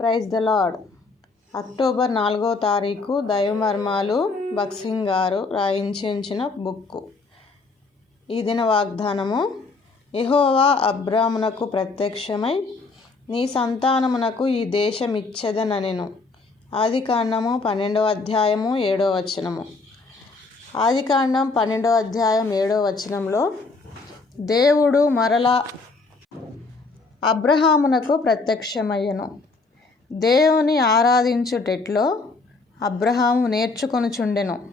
Praise the lord October నాలుగో తారీఖు దైవమర్మాలు బక్సింగ్ గారు రాయించిన బుక్కు. ఈ దిన వాగ్దానము ఎహోవా అబ్రామునకు ప్రత్యక్షమై నీ సంతానమునకు ఈ దేశం ఇచ్చెదనెను ఆది కాండము పన్నెండవ అధ్యాయము ఏడో వచనము. ఆది కాండం పన్నెండవ అధ్యాయం ఏడో వచనంలో దేవుడు మరలా అబ్రహామునకు ప్రత్యక్షమయ్యను. దేవుని ఆరాధించుటెట్లో అబ్రహాము నేర్చుకొనుచుండెను.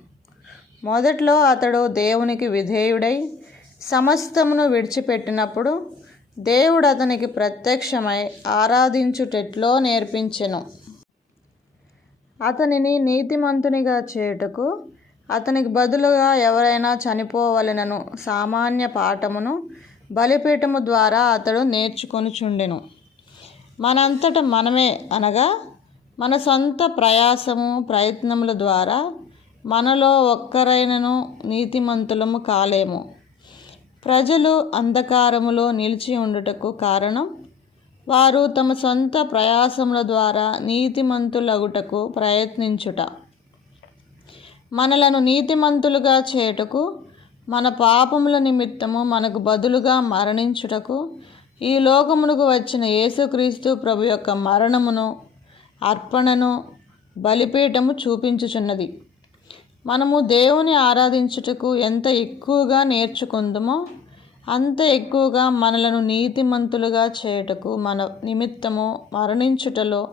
మొదట్లో అతడు దేవునికి విధేయుడై సమస్తమును విడిచిపెట్టినప్పుడు దేవుడు అతనికి ప్రత్యక్షమై ఆరాధించుటెట్లో నేర్పించెను. అతనిని నీతిమంతునిగా చేయుటకు అతనికి బదులుగా ఎవరైనా చనిపోవలెనను సామాన్య పాఠమును బలిపీఠము ద్వారా అతడు నేర్చుకొనుచుండెను. మనంతట మనమే అనగా మన సొంత ప్రయాసము ప్రయత్నముల ద్వారా మనలో ఒక్కరైనను నీతిమంతులము కాలేము. ప్రజలు అంధకారములో నిలిచి ఉండుటకు కారణం వారు తమ సొంత ప్రయాసముల ద్వారా నీతిమంతులగుటకు ప్రయత్నించుట. మనలను నీతిమంతులుగా చేయుటకు మన పాపముల నిమిత్తము మనకు బదులుగా మరణించుటకు ఈ లోకమునకు వచ్చిన యేసుక్రీస్తు ప్రభు యొక్క మరణమును అర్పణను బలిపీఠము చూపించుచున్నది. మనము దేవుని ఆరాధించుటకు ఎంత ఎక్కువగా నేర్చుకుందుమో అంత ఎక్కువగా మనలను నీతిమంతులుగా చేయుటకు మన నిమిత్తము మరణించుటలో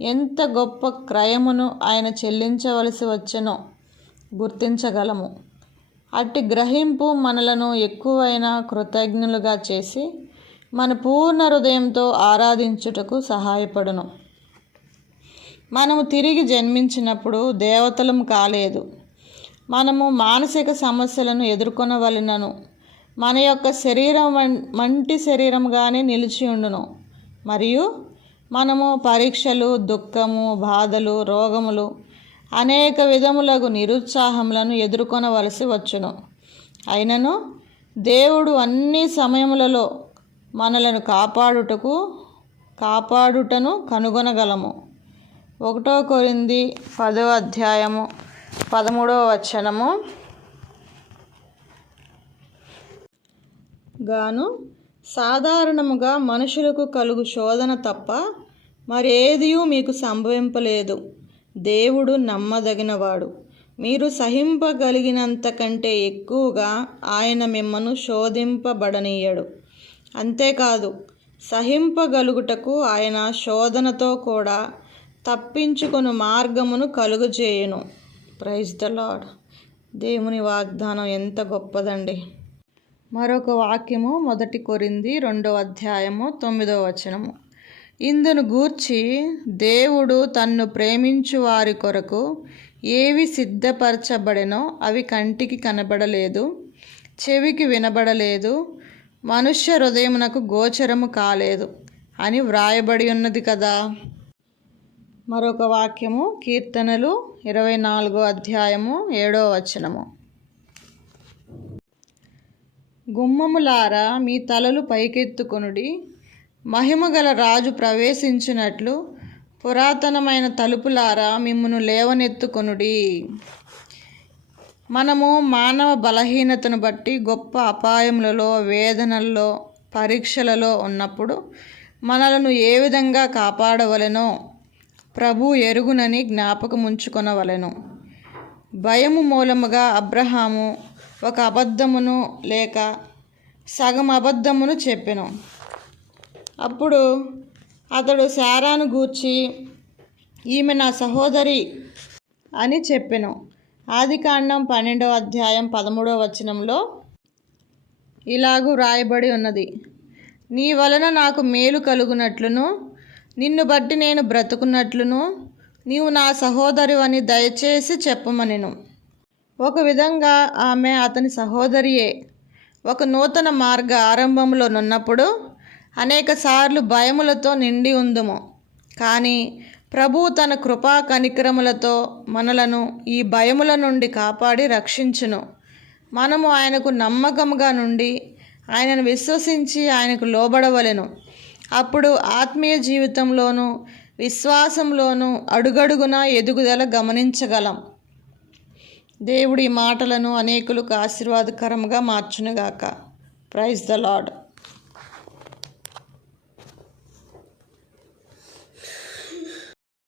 ఎంత గొప్ప క్రయమును ఆయన చెల్లించవలసి వచ్చెనో గుర్తించగలము. అట్టి గ్రహింపు మనలను ఎక్కువైన కృతజ్ఞులుగా చేసి మన పూర్ణ హృదయంతో ఆరాధించుటకు సహాయపడును. మనము తిరిగి జన్మించినప్పుడు దేవతలం కాలేదు. మనము మానసిక సమస్యలను ఎదుర్కొనవలనను. మన యొక్క శరీరం వం- మంటి శరీరంగానే నిలిచి ఉండును. మరియు మనము పరీక్షలు దుఃఖము బాధలు రోగములు అనేక విధములకు నిరుత్సాహములను ఎదుర్కొనవలసి వచ్చును. అయినను దేవుడు అన్ని సమయములలో మనలను కాపాడుటకు కాపాడుటను కనుగొనగలము. ఒకటో కొరింది పదో అధ్యాయము పదమూడవ వచనము. గాను సాధారణముగా మనుషులకు కలుగు శోధన తప్ప మరేదియూ మీకు సంభవింపలేదు. దేవుడు నమ్మదగినవాడు. మీరు సహింపగలిగినంత కంటే ఎక్కువగా ఆయన మిమ్మను శోధింపబడనీయడు. అంతేకాదు సహింపగలుగుటకు ఆయన శోధనతో కూడా తప్పించుకుని మార్గమును కలుగజేయును. ప్రైజ్ ద లాడ్ దేవుని వాగ్దానం ఎంత గొప్పదండి. మరొక వాక్యము మొదటి కొరింది రెండవ అధ్యాయము తొమ్మిదవ వచనము. ఇందును గూర్చి దేవుడు తన్ను ప్రేమించు వారి కొరకు ఏవి సిద్ధపరచబడెనో అవి కంటికి కనబడలేదు చెవికి వినబడలేదు మనుష్య హృదయమునకు గోచరము కాలేదు అని వ్రాయబడి ఉన్నది కదా. మరొక వాక్యము కీర్తనలు ఇరవై నాలుగో అధ్యాయము ఏడో వచనము. గుమ్మములారా మీ తలలు పైకెత్తుకొనుడి. మహిమగల రాజు ప్రవేశించినట్లు పురాతనమైన తలుపులారా మిమ్మును లేవనెత్తుకొనుడి. మనము మానవ బలహీనతను బట్టి గొప్ప అపాయములలో వేదనల్లో పరీక్షలలో ఉన్నప్పుడు మనలను ఏ విధంగా కాపాడవలెనో ప్రభు ఎరుగునని జ్ఞాపకముంచుకొనవలెను. భయము మూలముగా అబ్రహాము ఒక అబద్ధమును లేక సగం అబద్ధమును చెప్పెను. అప్పుడు అతడు శారాను గూర్చి ఈమె నా సహోదరి అని చెప్పెను. ఆది కాండం పన్నెండవ అధ్యాయం పదమూడవ వచనంలో ఇలాగూ రాయబడి ఉన్నది. నీ వలన నాకు మేలు కలుగునట్లును నిన్ను బట్టి నేను బ్రతుకున్నట్లును నీవు నా సహోదరి అని దయచేసి చెప్పమనెను. ఒక విధంగా ఆమె అతని సహోదరియే. ఒక నూతన మార్గ ఆరంభంలోనున్నప్పుడు అనేకసార్లు భయములతో నిండి ఉందుము. కానీ ప్రభు తన కృపా కనికరములతో మనలను ఈ భయముల నుండి కాపాడి రక్షించును. మనము ఆయనకు నమ్మకముగా నుండి ఆయనను విశ్వసించి ఆయనకు లోబడవలెను. అప్పుడు ఆత్మీయ జీవితంలోనూ విశ్వాసంలోనూ అడుగడుగునా ఎదుగుదల గమనించగలం. దేవుడి మాటలను అనేకులకు ఆశీర్వాదకరంగా మార్చునుగాక. Praise the lord